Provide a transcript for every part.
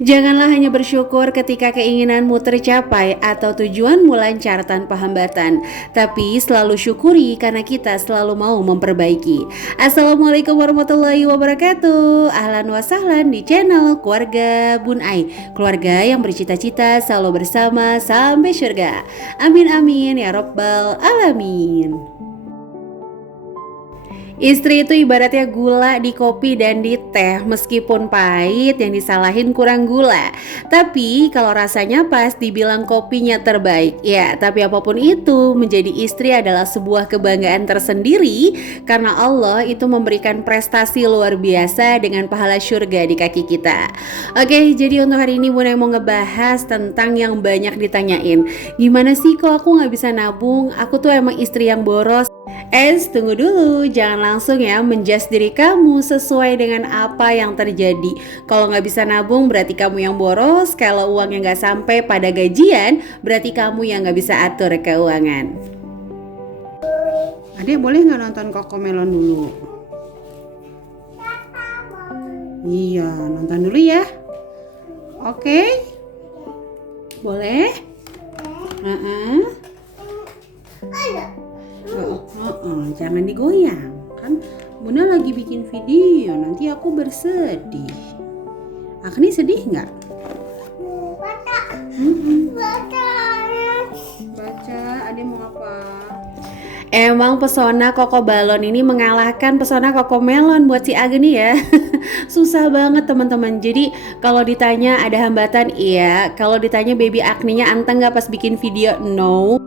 Janganlah hanya bersyukur ketika keinginanmu tercapai atau tujuanmu lancar tanpa hambatan, tapi selalu syukuri karena kita selalu mau memperbaiki. Assalamualaikum warahmatullahi wabarakatuh. Ahlan wa sahlan di channel Keluarga Bun Ai, keluarga yang bercita-cita selalu bersama sampai surga. Amin amin ya robbal alamin. Istri itu ibaratnya gula di kopi dan di teh, meskipun pahit yang disalahin kurang gula. Tapi kalau rasanya pas dibilang kopinya terbaik. Ya, tapi apapun itu, menjadi istri adalah sebuah kebanggaan tersendiri karena Allah itu memberikan prestasi luar biasa dengan pahala surga di kaki kita. Oke, jadi untuk hari ini Bunda mau ngebahas tentang yang banyak ditanyain. Gimana sih kok aku gak bisa nabung? Aku tuh emang istri yang boros. Tunggu dulu, jangan langsung ya menjudge diri kamu sesuai dengan apa yang terjadi. Kalau nggak bisa nabung berarti kamu yang boros. Kalau uangnya nggak sampai pada gajian berarti kamu yang nggak bisa atur keuangan. Adek boleh nggak nonton Cocomelon dulu? Iya, nonton dulu ya. Oke, boleh? Jangan digoyang, kan Bunda lagi bikin video, nanti aku bersedih. Agni sedih nggak? Baca, Ade mau apa? Emang pesona Koko Balon ini mengalahkan pesona Cocomelon buat si Agni ya. Susah banget teman-teman. Jadi kalau ditanya ada hambatan, iya. Kalau ditanya baby Agninya anteng nggak pas bikin video, no.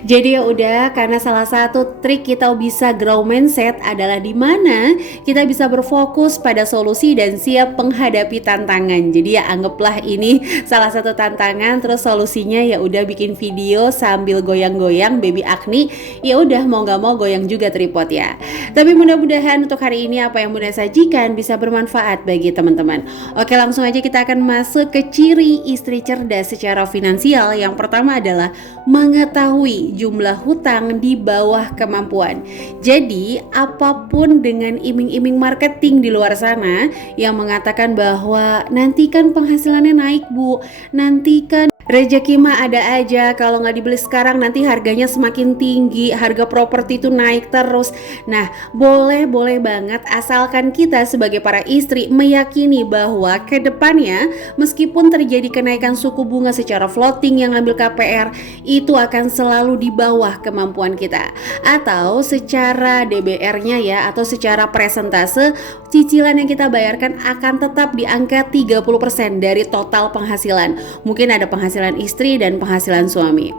Jadi ya udah, karena salah satu trik kita bisa grow mindset adalah di mana kita bisa berfokus pada solusi dan siap menghadapi tantangan. Jadi ya anggaplah ini salah satu tantangan, terus solusinya ya udah bikin video sambil goyang-goyang baby Agni. Ya udah mau nggak mau goyang juga tripod ya. Tapi mudah-mudahan untuk hari ini apa yang Bunda sajikan bisa bermanfaat bagi teman-teman. Oke, langsung aja kita akan masuk ke ciri istri cerdas secara finansial. Yang pertama adalah mengetahui jumlah hutang di bawah kemampuan. Jadi apapun dengan iming-iming marketing di luar sana yang mengatakan bahwa nanti kan penghasilannya naik Bu, nanti kan rezeki mah ada aja, kalau nggak dibeli sekarang nanti harganya semakin tinggi, harga properti itu naik terus. Nah, boleh banget asalkan kita sebagai para istri meyakini bahwa ke depannya meskipun terjadi kenaikan suku bunga secara floating yang ngambil KPR, itu akan selalu di bawah kemampuan kita. Atau secara DBR-nya ya, atau secara presentase, cicilan yang kita bayarkan akan tetap di angka 30% dari total penghasilan. Mungkin ada penghasilan istri dan penghasilan suami.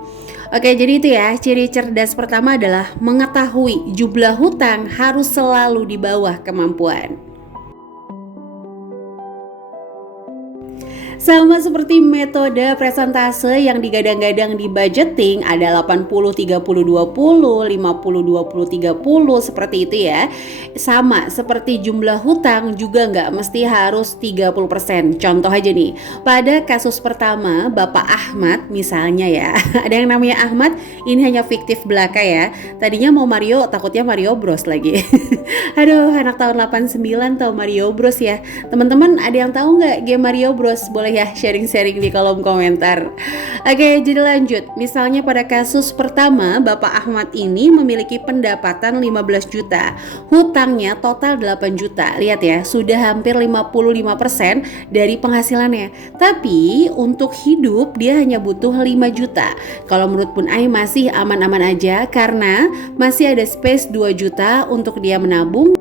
Oke, jadi itu ya, ciri cerdas pertama adalah mengetahui jumlah hutang harus selalu di bawah kemampuan. Sama seperti metode presentase yang digadang-gadang di budgeting, ada 80-30-20, 50-20-30 seperti itu ya. Sama seperti jumlah hutang juga nggak mesti harus 30%. Contoh aja nih, pada kasus pertama Bapak Ahmad misalnya ya, ada yang namanya Ahmad, ini hanya fiktif belaka ya. Tadinya mau Mario, takutnya Mario Bros lagi. Aduh, anak tahun 89 tahu Mario Bros ya. Teman-teman ada yang tahu nggak game Mario Bros? Boleh ya sharing-sharing di kolom komentar. Oke, jadi lanjut. Misalnya pada kasus pertama, Bapak Ahmad ini memiliki pendapatan 15 juta. Hutangnya total 8 juta. Lihat ya, sudah hampir 55% dari penghasilannya. Tapi untuk hidup dia hanya butuh 5 juta. Kalau menurut Bun Ai masih aman-aman aja karena masih ada space 2 juta untuk dia menabung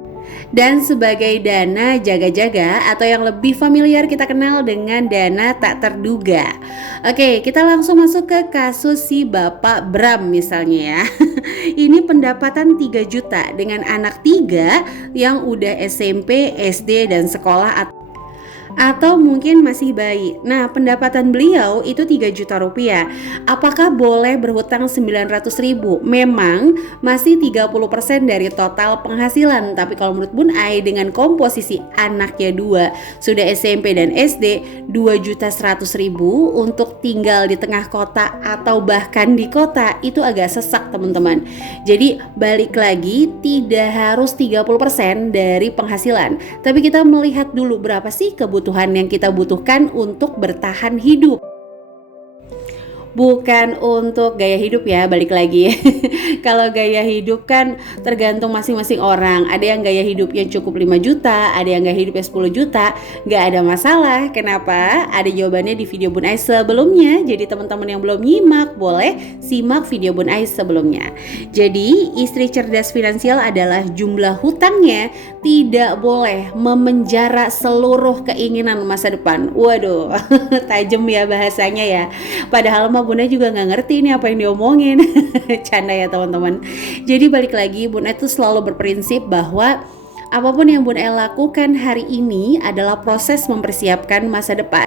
dan sebagai dana jaga-jaga atau yang lebih familiar kita kenal dengan dana tak terduga. Oke, kita langsung masuk ke kasus si Bapak Bram misalnya ya. Ini pendapatan 3 juta dengan anak 3 yang udah SMP, SD dan sekolah atau mungkin masih bayi. Nah, pendapatan beliau itu 3 juta rupiah. Apakah boleh berhutang 900 ribu? Memang masih 30% dari total penghasilan. Tapi kalau menurut Bun Ai dengan komposisi anaknya 2 sudah SMP dan SD, 2 juta 100 ribu untuk tinggal di tengah kota atau bahkan di kota itu agak sesak teman-teman. Jadi balik lagi tidak harus 30% dari penghasilan. Tapi kita melihat dulu berapa sih kebutuhan kebutuhan yang kita butuhkan untuk bertahan hidup. Bukan untuk gaya hidup ya, balik lagi. Kalau gaya hidup kan tergantung masing-masing orang. Ada yang gaya hidupnya cukup 5 juta, ada yang gaya hidupnya 10 juta. Gak ada masalah. Kenapa? Ada jawabannya di video Bun Ais sebelumnya. Jadi teman-teman yang belum nyimak, boleh simak video Bun Ais sebelumnya. Jadi istri cerdas finansial adalah jumlah hutangnya tidak boleh memenjara seluruh keinginan masa depan. Waduh, tajam ya bahasanya ya. Padahal Bunda juga nggak ngerti ini apa yang diomongin. Canda ya teman-teman. Jadi balik lagi, Bunda itu selalu berprinsip bahwa apapun yang Bunda lakukan hari ini adalah proses mempersiapkan masa depan.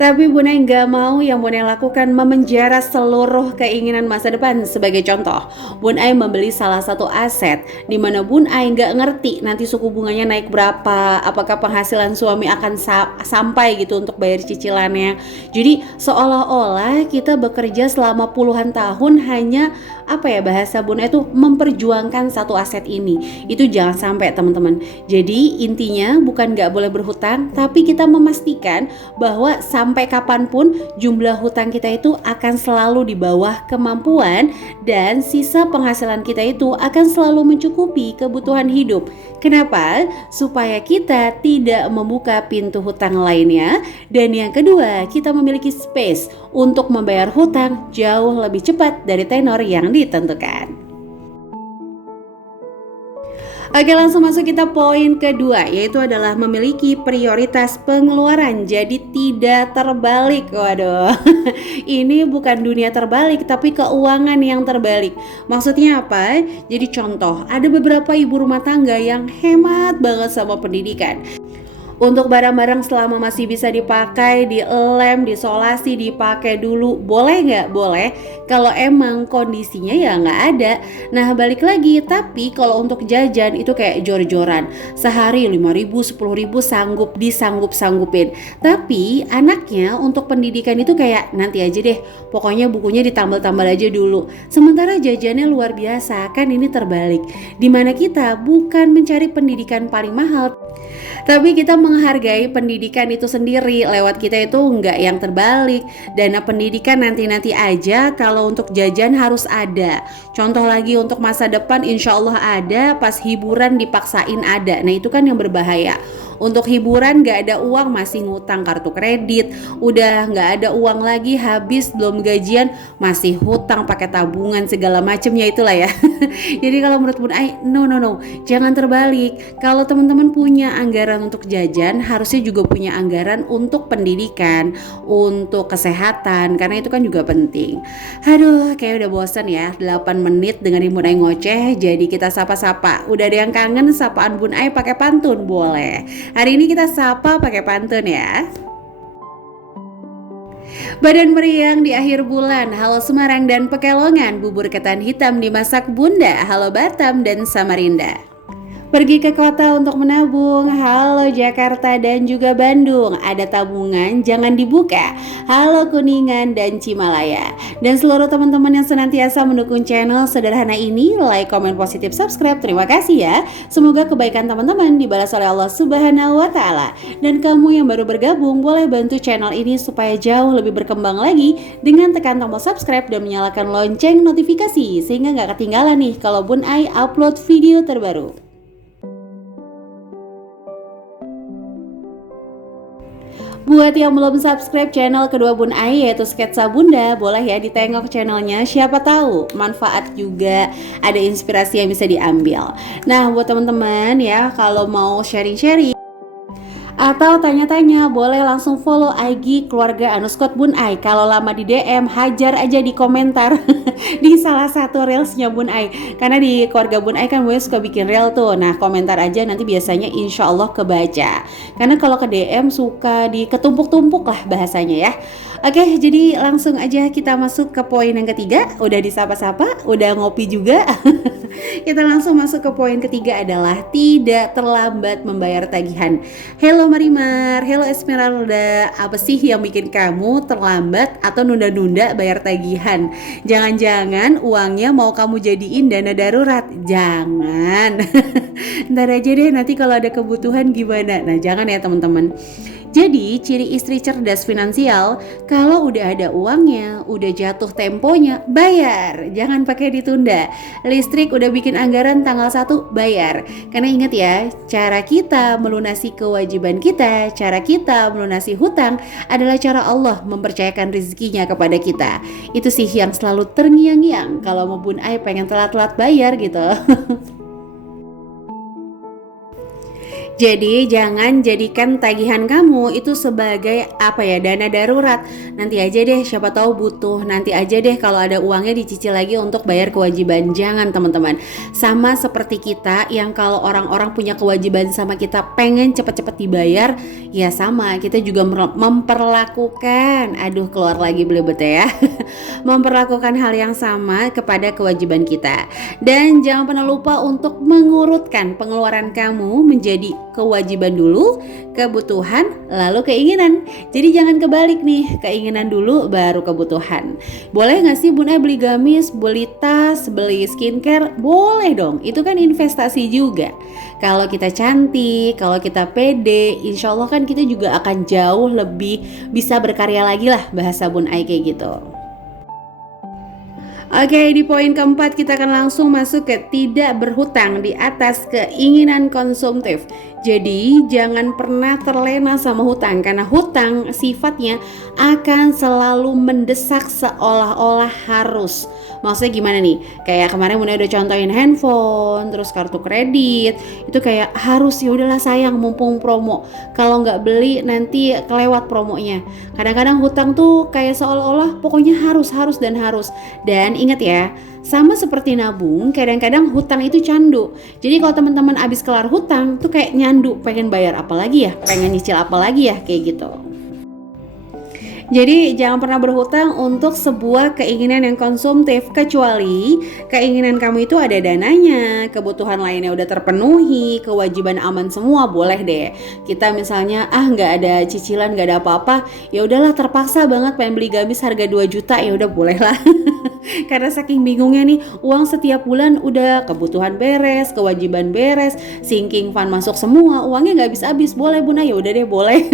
Tapi Bun Ai nggak mau yang Bun Ai lakukan memenjara seluruh keinginan masa depan. Sebagai contoh, Bun Ai membeli salah satu aset di mana Bun Ai nggak ngerti nanti suku bunganya naik berapa, apakah penghasilan suami akan sampai gitu untuk bayar cicilannya. Jadi seolah-olah kita bekerja selama puluhan tahun hanya bahasa Bun Ai itu memperjuangkan satu aset ini. Itu jangan sampai teman-teman. Jadi intinya bukan nggak boleh berhutang, tapi kita memastikan bahwa sampai kapanpun jumlah hutang kita itu akan selalu di bawah kemampuan dan sisa penghasilan kita itu akan selalu mencukupi kebutuhan hidup. Kenapa? Supaya kita tidak membuka pintu hutang lainnya, dan yang kedua, kita memiliki space untuk membayar hutang jauh lebih cepat dari tenor yang ditentukan. Oke, langsung masuk kita poin kedua, yaitu adalah memiliki prioritas pengeluaran. Jadi tidak terbalik. Waduh, ini bukan dunia terbalik, tapi keuangan yang terbalik. Maksudnya apa? Jadi contoh, ada beberapa ibu rumah tangga yang hemat banget sama pendidikan. Untuk barang-barang selama masih bisa dipakai, dilem, disolasi, dipakai dulu, boleh nggak? Boleh. Kalau emang kondisinya ya nggak ada. Nah balik lagi, tapi kalau untuk jajan itu kayak jor-joran. Sehari 5.000, 10.000 disanggup-sanggupin. Tapi anaknya untuk pendidikan itu kayak nanti aja deh, pokoknya bukunya ditambal-tambal aja dulu. Sementara jajannya luar biasa, kan ini terbalik. Dimana kita bukan mencari pendidikan paling mahal, tapi kita menghargai pendidikan itu sendiri. Lewat kita itu enggak yang terbalik. Dana pendidikan nanti-nanti aja, kalau untuk jajan harus ada. Contoh lagi untuk masa depan insya Allah ada, pas hiburan dipaksain ada. Nah itu kan yang berbahaya. Untuk hiburan gak ada uang, masih ngutang kartu kredit. Udah gak ada uang lagi, habis belum gajian masih hutang pakai tabungan segala macemnya, itulah ya. Jadi kalau menurut Bun Ai, no, jangan terbalik. Kalau teman-teman punya anggaran untuk jajan, harusnya juga punya anggaran untuk pendidikan, untuk kesehatan, karena itu kan juga penting. Aduh, kayak udah bosan ya 8 menit dengerin Bun Ai ngoceh. Jadi kita sapa-sapa. Udah ada yang kangen sapaan Bun Ai pakai pantun? Boleh. Hari ini kita sapa pakai pantun ya. Badan meriang di akhir bulan, halo Semarang dan Pekalongan, bubur ketan hitam dimasak Bunda, halo Batam dan Samarinda. Pergi ke kota untuk menabung, halo Jakarta dan juga Bandung, ada tabungan jangan dibuka, halo Kuningan dan Cimalaya. Dan seluruh teman-teman yang senantiasa mendukung channel sederhana ini, like, komen, positif, subscribe, terima kasih ya. Semoga kebaikan teman-teman dibalas oleh Allah Subhanahu wa Ta'ala. Dan kamu yang baru bergabung, boleh bantu channel ini supaya jauh lebih berkembang lagi dengan tekan tombol subscribe dan menyalakan lonceng notifikasi, sehingga gak ketinggalan nih kalau Bun Ai upload video terbaru. Buat yang belum subscribe channel kedua Bun Ai yaitu Sketsa Bunda, boleh ya ditengok channelnya, siapa tahu manfaat juga, ada inspirasi yang bisa diambil. Nah buat teman-teman ya, kalau mau sharing-sharing atau tanya-tanya, boleh langsung follow IG keluarga _Bun Ai. Kalau lama di DM, hajar aja di komentar di salah satu reelsnya Bun Ai. Karena di keluarga Bun Ai kan gue suka bikin reel tuh. Nah komentar aja, nanti biasanya insya Allah kebaca. Karena kalau ke DM suka diketumpuk-tumpuk lah bahasanya ya. Oke, jadi langsung aja kita masuk ke poin yang ketiga. Udah disapa-sapa, udah ngopi juga. Kita langsung masuk ke poin ketiga adalah tidak terlambat membayar tagihan. Hello Marimar, hello Esmeralda. Apa sih yang bikin kamu terlambat atau nunda-nunda bayar tagihan? Jangan-jangan uangnya mau kamu jadiin dana darurat? Jangan. Ntar aja deh, nanti kalau ada kebutuhan gimana? Nah, jangan ya teman-teman. Jadi ciri istri cerdas finansial, kalau udah ada uangnya, udah jatuh temponya, bayar. Jangan pakai ditunda. Listrik udah bikin anggaran tanggal 1, bayar. Karena ingat ya, cara kita melunasi kewajiban kita, cara kita melunasi hutang adalah cara Allah mempercayakan rezekinya kepada kita. Itu sih yang selalu terngiang-ngiang kalau mau Bun Ai pengen telat-telat bayar gitu. Jadi jangan jadikan tagihan kamu itu sebagai dana darurat. Nanti aja deh, siapa tahu butuh. Nanti aja deh kalau ada uangnya dicicil lagi untuk bayar kewajiban. Jangan teman-teman. Sama seperti kita yang kalau orang-orang punya kewajiban sama kita pengen cepet-cepet dibayar, ya sama kita juga memperlakukan. Aduh, keluar lagi belibet ya. Memperlakukan hal yang sama kepada kewajiban kita. Dan jangan pernah lupa untuk mengurutkan pengeluaran kamu menjadi kewajiban dulu, kebutuhan, lalu keinginan. Jadi jangan kebalik nih, keinginan dulu baru kebutuhan. Boleh gak sih Bun Ai beli gamis, beli tas, beli skincare? Boleh dong, itu kan investasi juga. Kalau kita cantik, kalau kita pede, insya Allah kan kita juga akan jauh lebih bisa berkarya lagi lah, bahasa Bun Ai kayak gitu. Oke, di poin keempat kita akan langsung masuk ke tidak berhutang di atas keinginan konsumtif. Jadi jangan pernah terlena sama hutang, karena hutang sifatnya akan selalu mendesak seolah-olah harus. Maksudnya gimana nih? Kayak kemarin Bunda udah contohin handphone, terus kartu kredit, itu kayak harus, ya udahlah sayang mumpung promo. Kalau nggak beli nanti kelewat promonya. Kadang-kadang hutang tuh kayak seolah-olah pokoknya harus dan harus. Dan ingat ya, sama seperti nabung, kadang-kadang hutang itu candu. Jadi kalau teman-teman abis kelar hutang tuh kayak nyandu, pengen bayar apa lagi ya, pengen nyicil apa lagi ya, kayak gitu. Jadi jangan pernah berhutang untuk sebuah keinginan yang konsumtif, kecuali keinginan kamu itu ada dananya, kebutuhan lainnya udah terpenuhi, kewajiban aman semua, boleh deh. Kita misalnya nggak ada cicilan, nggak ada apa-apa, ya udahlah terpaksa banget pengen beli gamis harga 2 juta, ya udah boleh lah. Karena saking bingungnya nih, uang setiap bulan udah kebutuhan beres, kewajiban beres, sinking fund masuk semua, uangnya nggak habis-habis, boleh Bunda, ya udah deh boleh.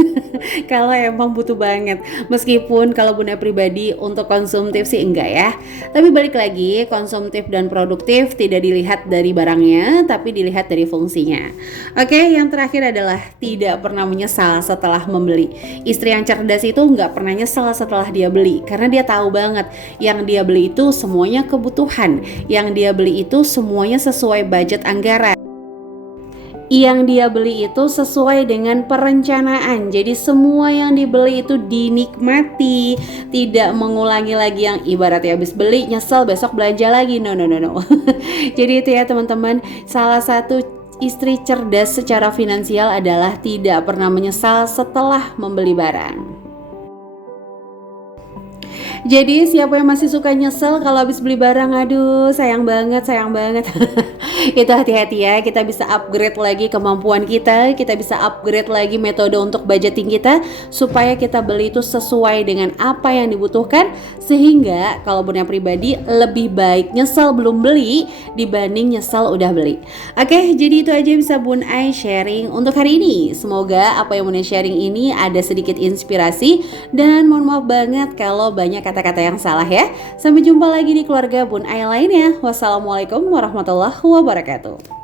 Kalau emang butuh banget. Meskipun kalau Bunda pribadi untuk konsumtif sih enggak ya. Tapi balik lagi, konsumtif dan produktif tidak dilihat dari barangnya, tapi dilihat dari fungsinya. Oke, yang terakhir adalah tidak pernah menyesal setelah membeli. Istri yang cerdas itu nggak pernah nyesal setelah dia beli, karena dia tahu banget yang dia beli itu semuanya kebutuhan, yang dia beli itu semuanya sesuai budget anggaran, yang dia beli itu sesuai dengan perencanaan. Jadi semua yang dibeli itu dinikmati, tidak mengulangi lagi yang ibaratnya habis beli nyesel besok belanja lagi. No. Jadi itu ya teman-teman, salah satu istri cerdas secara finansial adalah tidak pernah menyesal setelah membeli barang. Jadi siapa yang masih suka nyesel kalau habis beli barang, aduh sayang banget. Itu hati-hati ya, kita bisa upgrade lagi kemampuan kita bisa upgrade lagi metode untuk budgeting kita, supaya kita beli itu sesuai dengan apa yang dibutuhkan, sehingga kalau Bunda pribadi lebih baik nyesel belum beli dibanding nyesel udah beli. Oke, jadi itu aja bisa Bun Ai sharing untuk hari ini. Semoga apa yang Bunda sharing ini ada sedikit inspirasi, dan mohon maaf banget kalau banyak kata-kata yang salah ya. Sampai jumpa lagi di keluarga Bun Ai lainnya. Wassalamualaikum warahmatullahi wabarakatuh.